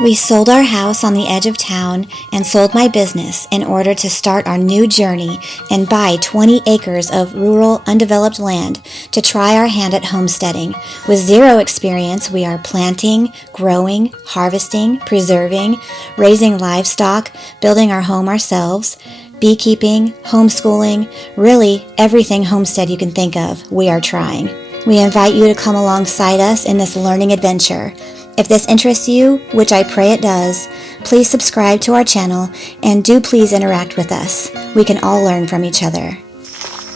We sold our house on the edge of town and sold my business in order to start our new journey and buy 20 acres of rural, undeveloped land to try our hand at homesteading. With zero experience, we are planting, growing, harvesting, preserving, raising livestock, building our home ourselves, beekeeping, homeschooling, really everything homestead you can think of, we are trying. We invite you to come alongside us in this learning adventure. If this interests you, which I pray it does, please subscribe to our channel and do please interact with us. We can all learn from each other.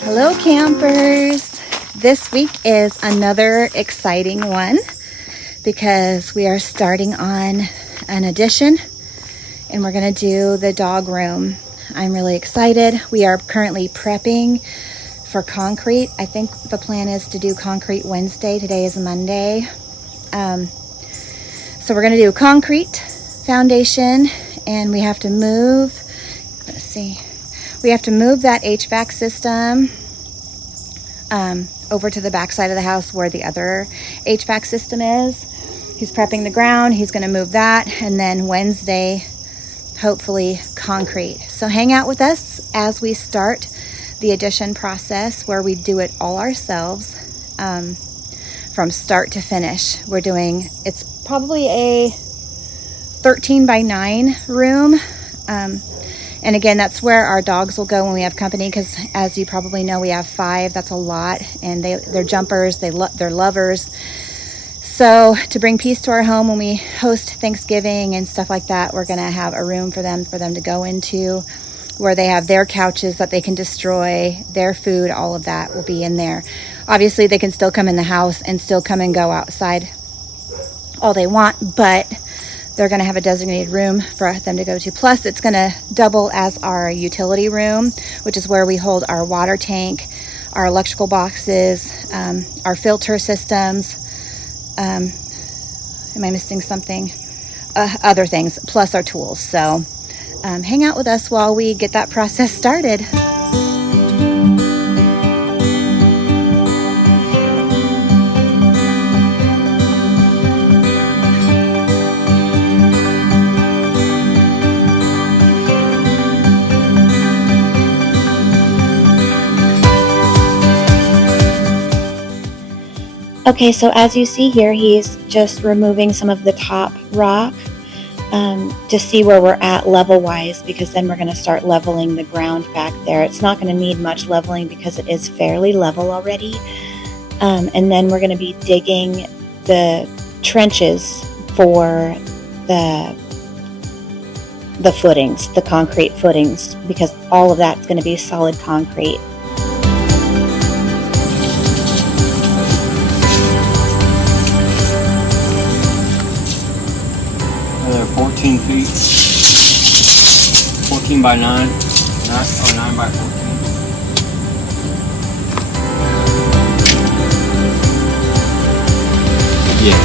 Hello campers! This week is another exciting one because we are starting on an addition and we're going to do the dog room. I'm really excited. We are currently prepping for concrete. I think the plan is to do concrete Wednesday. Today is Monday. So we're going to do concrete foundation and we have to move, we have to move that HVAC system over to the back side of the house where the other HVAC system is. He's prepping the ground, he's going to move that, and then Wednesday, hopefully concrete. So hang out with us as we start the addition process where we do it all ourselves from start to finish. It's probably a 13 by 9 room. And again, that's where our dogs will go when we have company because as you probably know, we have 5. That's a lot. And they're jumpers, they're lovers. So to bring peace to our home when we host Thanksgiving and stuff like that, we're going to have a room for them to go into where they have their couches that they can destroy, their food, all of that will be in there. Obviously, they can still come in the house and still come and go outside all they want, but they're going to have a designated room for them to go to. Plus, it's going to double as our utility room, which is where we hold our water tank, our electrical boxes, our filter systems. Am I missing something? Other things, plus our tools. So hang out with us while we get that process started. Okay, so as you see here, he's just removing some of the top rock to see where we're at level-wise, because then we're going to start leveling the ground back there. It's not going to need much leveling because it is fairly level already. And then we're going to be digging the trenches for the footings, the concrete footings, because all of that's going to be solid concrete. 14 feet, 14 by 9, 9 by 14. Yeah.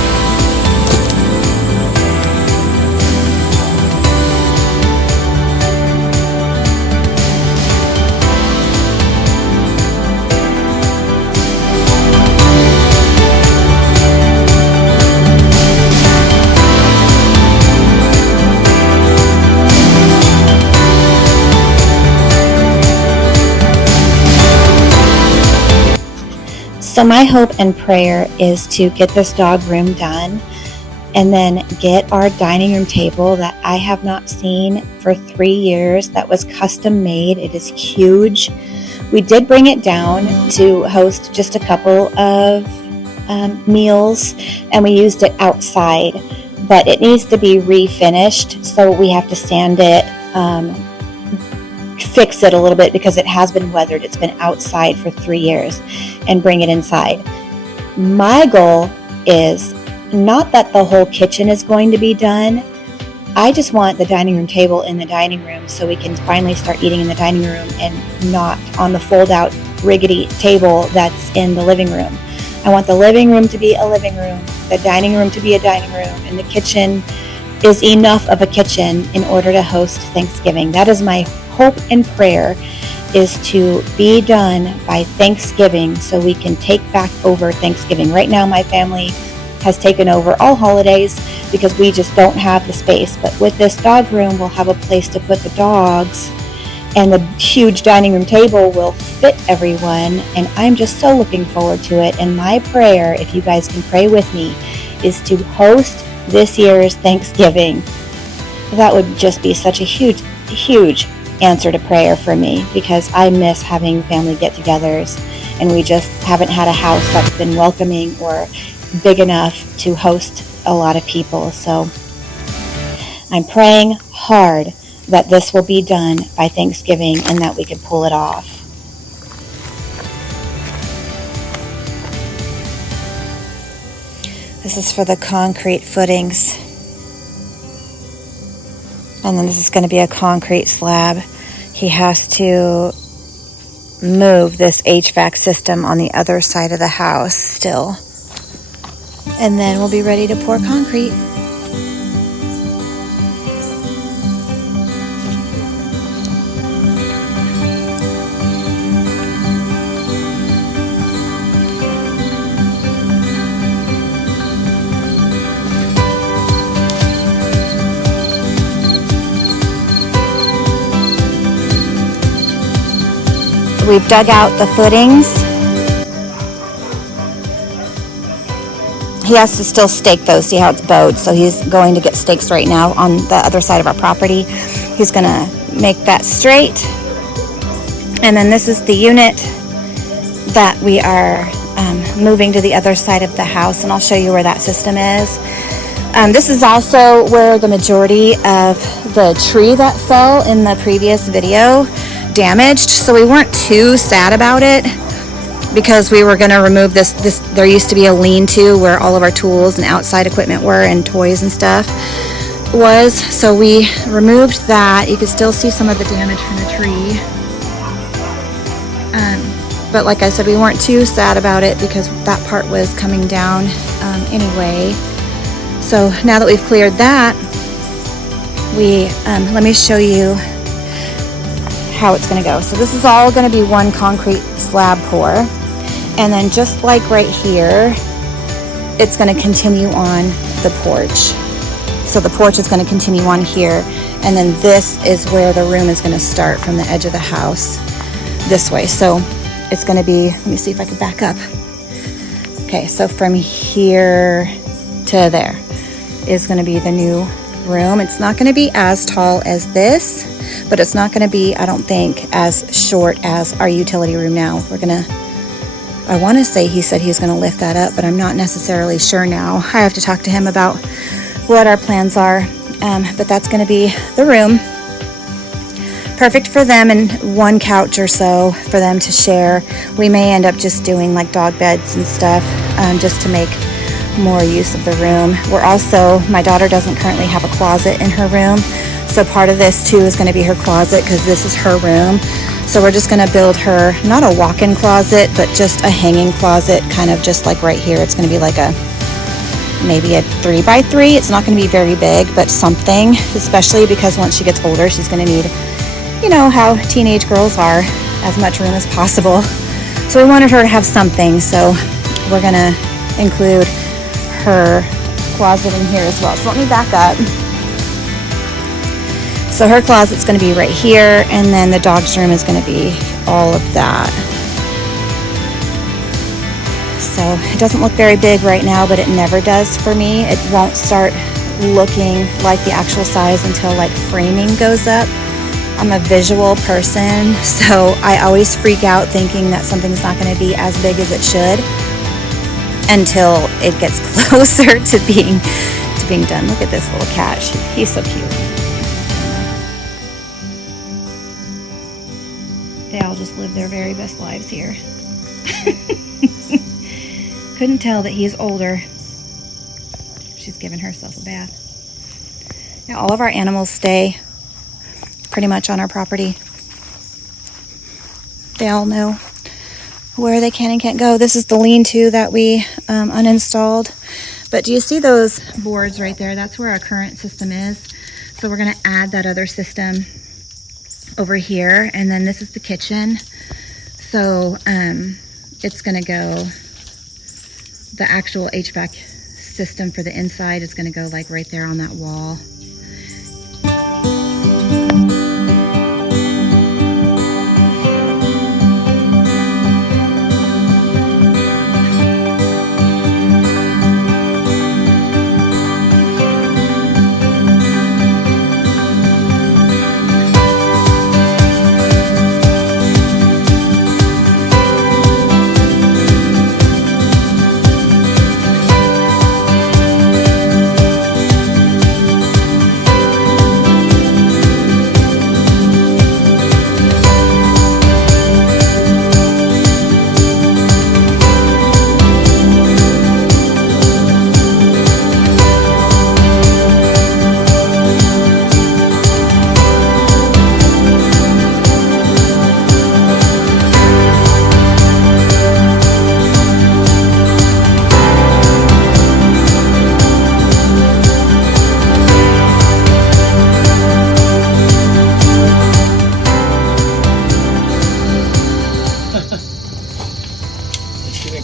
So my hope and prayer is to get this dog room done and then get our dining room table that I have not seen for 3 years. That was custom made. It is huge. We did bring it down to host just a couple of meals and we used it outside, but it needs to be refinished. So we have to sand it, fix it a little bit because it has been weathered. It's been outside for 3 years and bring it inside. My goal is not that the whole kitchen is going to be done. I just want the dining room table in the dining room so we can finally start eating in the dining room and not on the fold out rickety table that's in the living room. I want the living room to be a living room, the dining room to be a dining room, and the kitchen is enough of a kitchen in order to host Thanksgiving. That is my hope and prayer, is to be done by Thanksgiving so we can take back over Thanksgiving. Right now my family has taken over all holidays because we just don't have the space. But with this dog room, we'll have a place to put the dogs, and the huge dining room table will fit everyone, and I'm just so looking forward to it. And my prayer, if you guys can pray with me, is to host this year's Thanksgiving. That would just be such a huge answer to prayer for me, because I miss having family get-togethers, and we just haven't had a house that's been welcoming or big enough to host a lot of people. So I'm praying hard that this will be done by Thanksgiving and that we can pull it off. This is for the concrete footings. And then this is going to be a concrete slab. He has to move this HVAC system on the other side of the house still. And then we'll be ready to pour concrete. We've dug out the footings. He has to still stake those, see how it's bowed. So he's going to get stakes right now on the other side of our property. He's going to make that straight. And then this is the unit that we are moving to the other side of the house. And I'll show you where that system is. This is also where the majority of the tree that fell in the previous video damaged, so we weren't too sad about it because we were going to remove this. There used to be a lean-to where all of our tools and outside equipment were, and toys and stuff was, so we removed that. You can still see some of the damage from the tree, but like I said, we weren't too sad about it because that part was coming down anyway. So now that we've cleared that, let me show you how it's going to go. So this is all going to be one concrete slab pour, and then just like right here, it's going to continue on the porch. So the porch is going to continue on here, and then this is where the room is going to start from the edge of the house this way. So it's going to be, let me see if I can back up. Okay, so from here to there is going to be the new room. It's not going to be as tall as this, but it's not going to be, I don't think, as short as our utility room now. I want to say he said he was going to lift that up, but I'm not necessarily sure now. I have to talk to him about what our plans are. But that's going to be the room. Perfect for them, and one couch or so for them to share. We may end up just doing like dog beds and stuff, just to make more use of the room. My daughter doesn't currently have a closet in her room, so part of this too is going to be her closet because this is her room. So we're just going to build her, not a walk-in closet, but just a hanging closet, kind of just like right here. It's going to be like maybe a 3x3. It's not going to be very big, but something, especially because once she gets older, she's going to need, you know how teenage girls are, as much room as possible. So we wanted her to have something, so we're going to include her closet in here as well. So let me back up. So her closet's going to be right here, and then the dog's room is going to be all of that. So it doesn't look very big right now, but it never does for me. It won't start looking like the actual size until like framing goes up. I'm a visual person, so I always freak out thinking that something's not going to be as big as it should until it gets closer to being done. Look at this little cat. He's so cute. They all just live their very best lives here. Couldn't tell that he's older. She's giving herself a bath. Now all of our animals stay pretty much on our property. They all know where they can and can't go. This is the lean-to that we uninstalled. But do you see those boards right there? That's where our current system is. So we're going to add that other system over here, and then this is the kitchen. So it's going to go, the actual HVAC system for the inside is going to go like right there on that wall.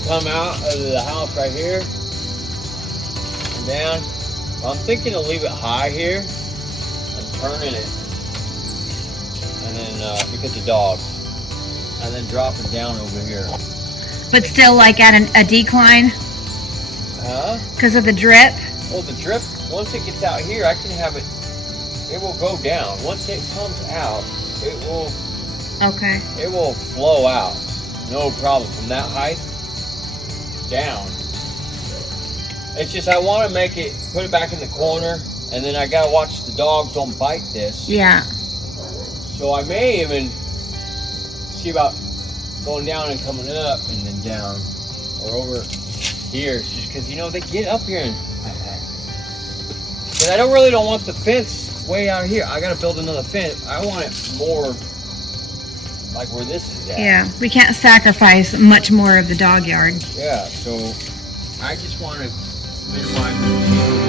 Come out of the house right here and down. I'm thinking to leave it high here and turning it, and then because of dogs, and then drop it down over here. But still like at a decline? Huh? Because of the drip? Well, the drip, once it gets out here, I can have it, it will go down. Once it comes out, it will, Okay. it will flow out. No problem. From that height down. It's just I want to make it, put it back in the corner, and then I gotta watch the dogs don't bite this. Yeah. So I may even see about going down and coming up and then down, or over here. It's just because, you know, they get up here and I really don't want the fence way out here. I gotta build another fence. I want it more like where this is at. Yeah, we can't sacrifice much more of the dog yard. Yeah, so I just want to minimize the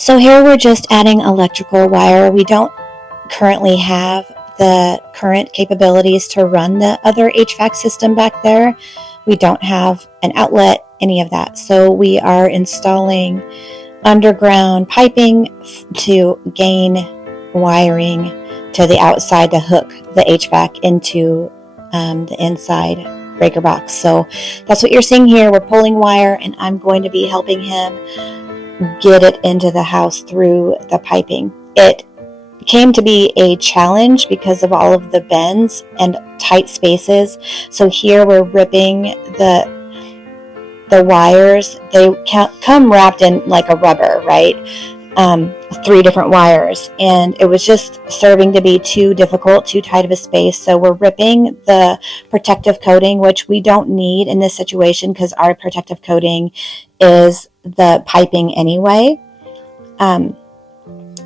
So here we're just adding electrical wire. We don't currently have the current capabilities to run the other HVAC system back there. We don't have an outlet, any of that. So we are installing underground piping to gain wiring to the outside to hook the HVAC into the inside breaker box. So that's what you're seeing here. We're pulling wire, and I'm going to be helping him get it into the house through the piping. It came to be a challenge because of all of the bends and tight spaces. So here we're ripping the wires. They come wrapped in like a rubber, right? 3 different wires, and it was just serving to be too difficult, too tight of a space. So we're ripping the protective coating, which we don't need in this situation because our protective coating is the piping anyway.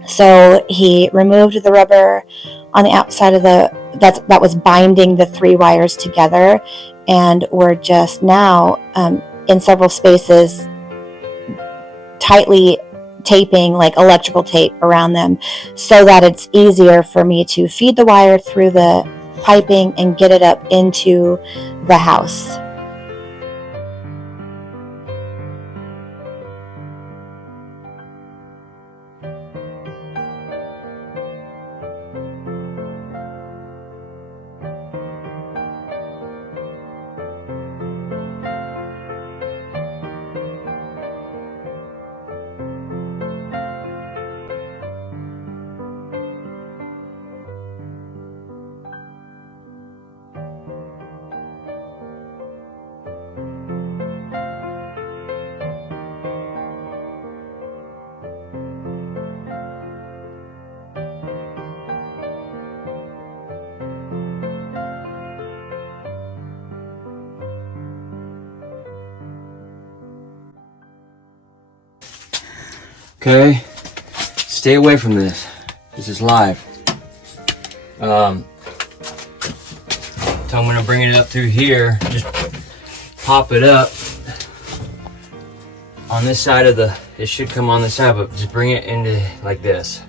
So he removed the rubber on the outside of that was binding the 3 wires together, and we're just now in several spaces tightly taping like electrical tape around them so that it's easier for me to feed the wire through the piping and get it up into the house. Okay, stay away from this. This is live. So I'm gonna bring it up through here. Just pop it up on this side of the. It should come on this side, but just bring it into like this.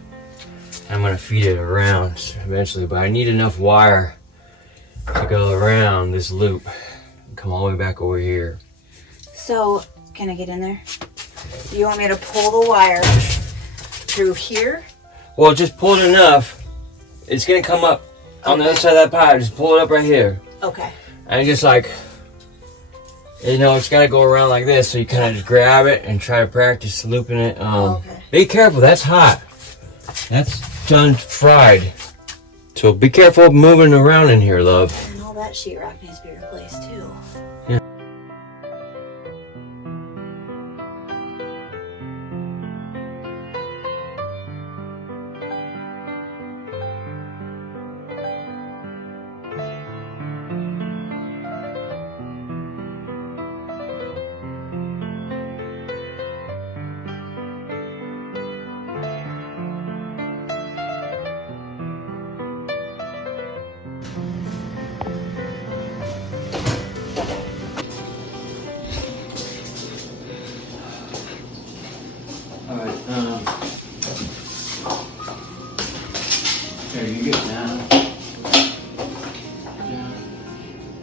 I'm gonna feed it around eventually, but I need enough wire to go around this loop and come all the way back over here. So, can I get in there? Do you want me to pull the wire through here? Well, just pull it enough. It's gonna come up on the other side of that pipe. Just pull it up right here. Okay. And just like, you know, it's gotta go around like this. So you kind of just grab it and try to practice looping it. Okay. Be careful, that's hot. That's done fried. So be careful of moving around in here, love. And all that sheetrock needs to be replaced too. Alright, there you get down. Down.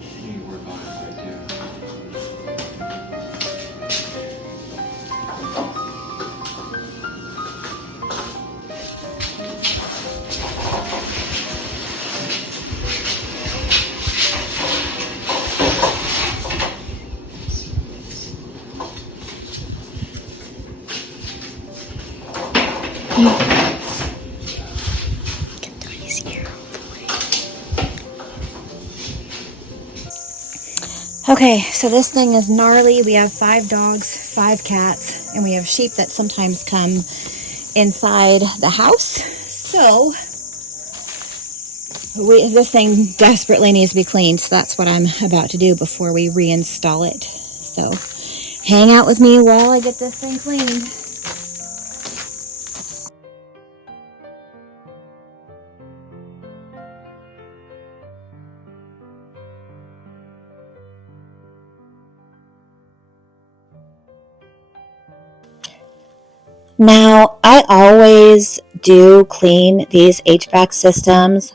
You need to work on it right there. Okay, so this thing is gnarly. We have 5 dogs, 5 cats, and we have sheep that sometimes come inside the house. So this thing desperately needs to be cleaned, so that's what I'm about to do before we reinstall it. So hang out with me while I get this thing cleaned. Now, I always do clean these HVAC systems.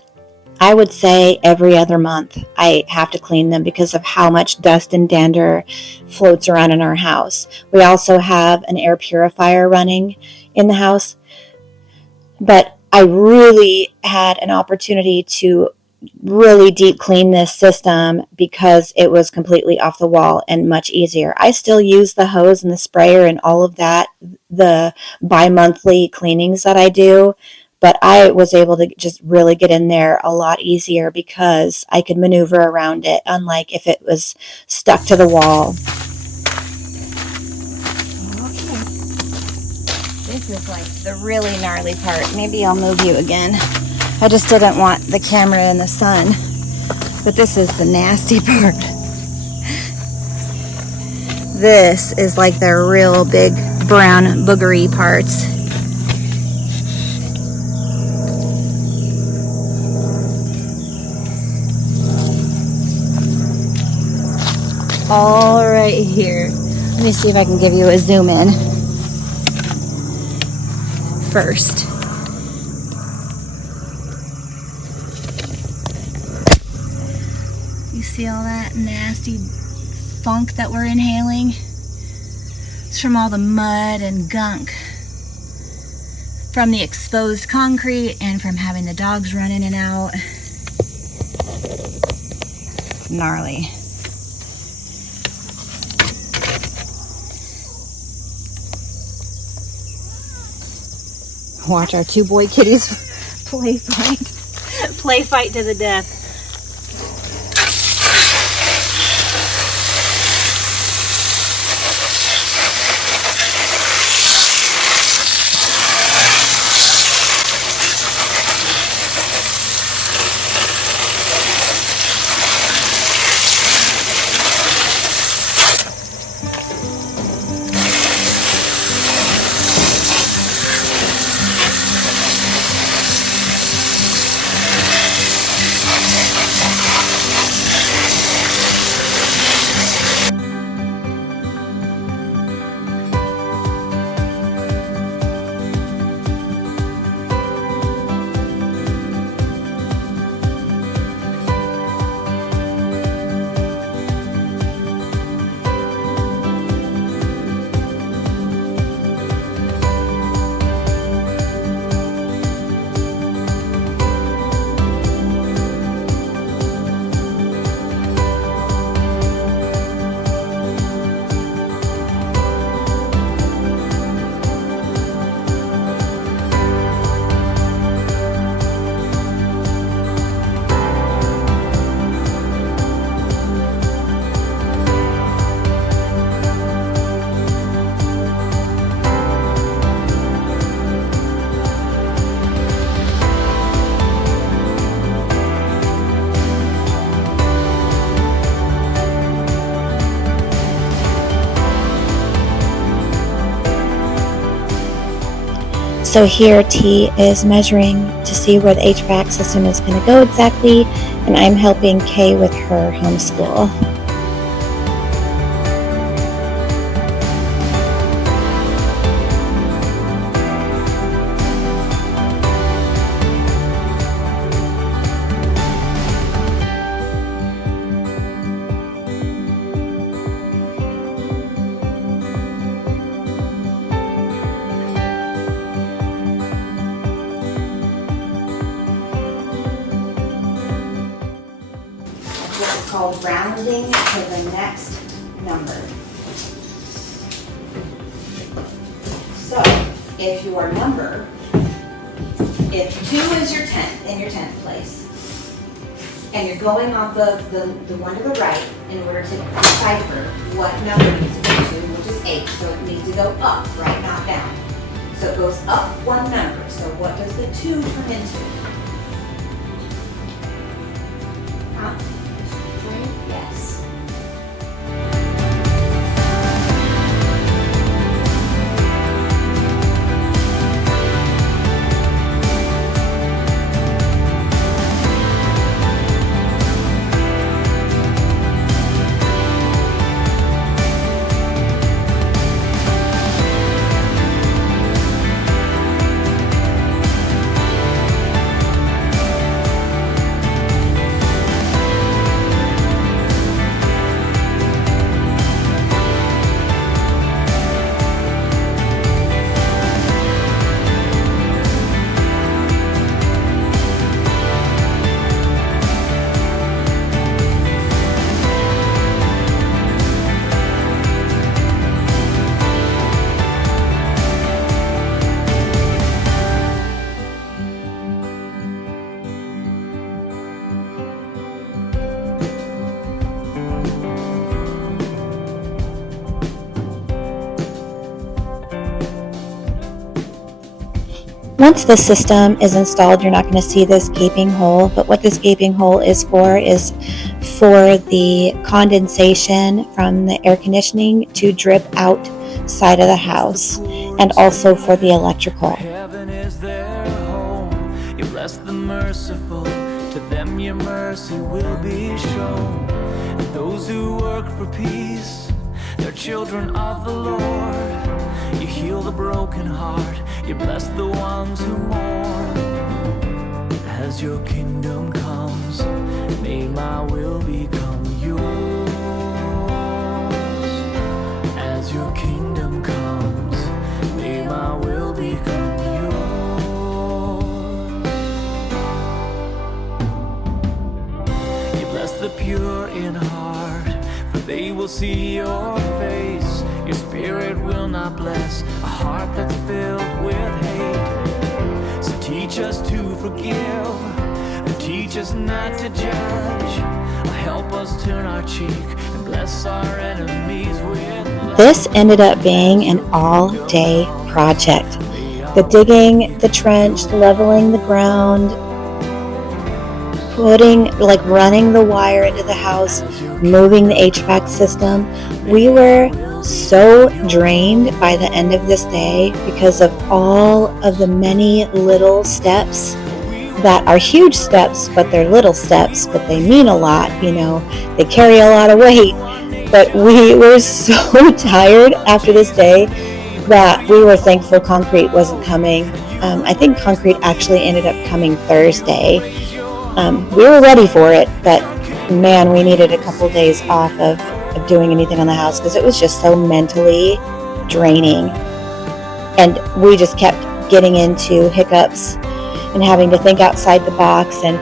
I would say every other month I have to clean them because of how much dust and dander floats around in our house. We also have an air purifier running in the house, but I really had an opportunity to really deep clean this system because it was completely off the wall and much easier. I still use the hose and the sprayer and all of that, the bi-monthly cleanings that I do, but I was able to just really get in there a lot easier because I could maneuver around it, unlike if it was stuck to the wall. Okay. This is like the really gnarly part. Maybe I'll move you again. I just didn't want the camera in the sun, but this is the nasty part. This is like the real big brown boogery parts. All right here. Let me see if I can give you a zoom in. first. You see all that nasty funk that we're inhaling? It's from all the mud and gunk from the exposed concrete and from having the dogs run in and out. It's gnarly. Watch our two boy kitties play fight to the death. So here T is measuring to see where the HVAC system is going to go exactly, and I'm helping Kay with her homeschool. What's called rounding to the next number. So, if your number, if 2 is your 10th, in your 10th place, and you're going off of the one to the right in order to decipher what number needs to go to, which is 8, so it needs to go up, right, not down. So it goes up one number. So what does the 2 turn into? Huh? Yes. Once the system is installed, you're not going to see this gaping hole, but what this gaping hole is for the condensation from the air conditioning to drip outside of the house, and also for the electrical. Heaven is their home. You're less than merciful. To them your mercy will be shown. And those who work for peace, they're children of the Lord. You heal the broken heart. You bless the ones who mourn. As your kingdom comes, may my will become yours. As your kingdom comes, may my will become yours. You bless the pure in heart, for they will see your face. Your spirit will not bless a heart that's filled with hate. So teach us to forgive, and teach us not to judge. Help us turn our cheek and bless our enemies with love. This ended up being an all-day project. The digging, the trench, the leveling the ground, running the wire into the house, moving the HVAC system. We were so drained by the end of this day because of all of the many little steps that are huge steps, but they're little steps, but they mean a lot, they carry a lot of weight. But we were so tired after this day that we were thankful concrete wasn't coming. I think concrete actually ended up coming Thursday. We were ready for it, but man, we needed a couple days off of doing anything on the house because it was just so mentally draining. And we just kept getting into hiccups and having to think outside the box and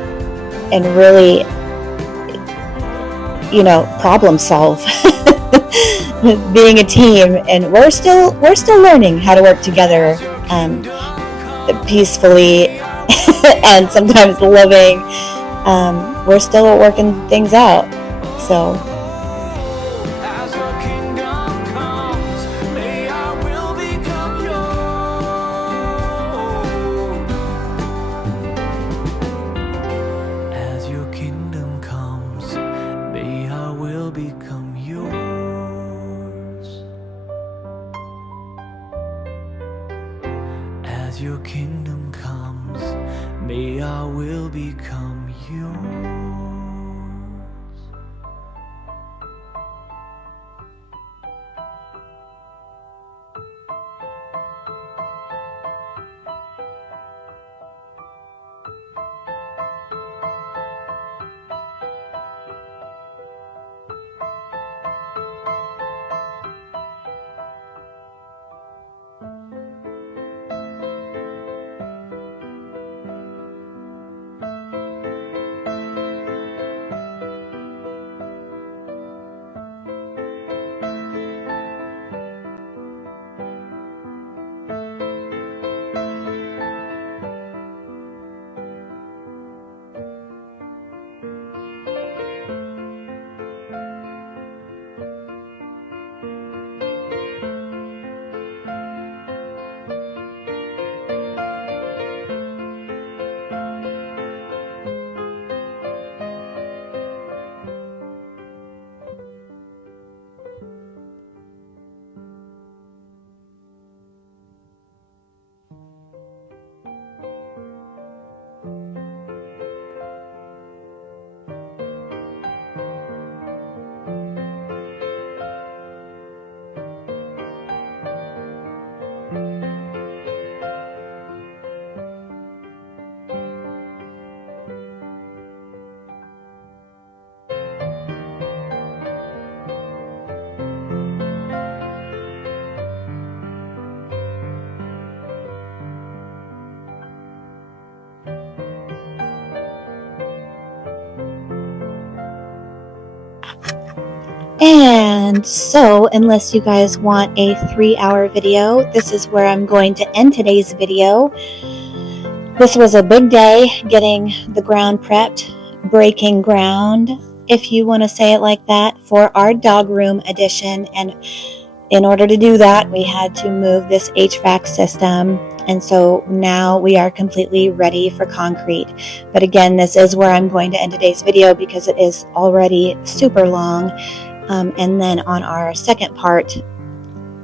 really, problem solve. Being a team, and we're still learning how to work together peacefully and sometimes living. We're still working things out. So as your kingdom comes, may our will become yours. And so, unless you guys want a 3-hour video, this is where I'm going to end today's video. This was a big day getting the ground prepped, breaking ground, if you want to say it like that, for our dog room addition. And in order to do that, we had to move this HVAC system. And so now we are completely ready for concrete. But again, this is where I'm going to end today's video because it is already super long. And then on our second part,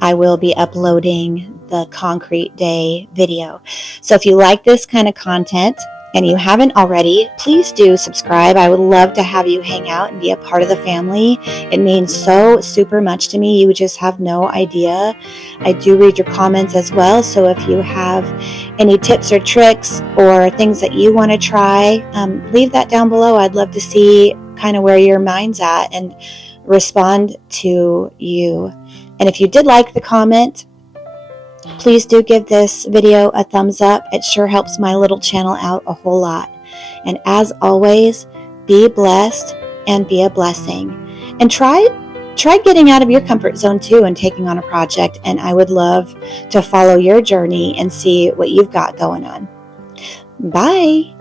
I will be uploading the concrete day video. So if you like this kind of content, and you haven't already, please do subscribe. I would love to have you hang out and be a part of the family. It means so super much to me. You just have no idea. I do read your comments as well, so if you have any tips or tricks or things that you want to try, leave that down below. I'd love to see kind of where your mind's at and respond to you. And if you did like the comment, please do give this video a thumbs up. It sure helps my little channel out a whole lot. And as always, be blessed and be a blessing. And try getting out of your comfort zone too and taking on a project. And I would love to follow your journey and see what you've got going on. Bye.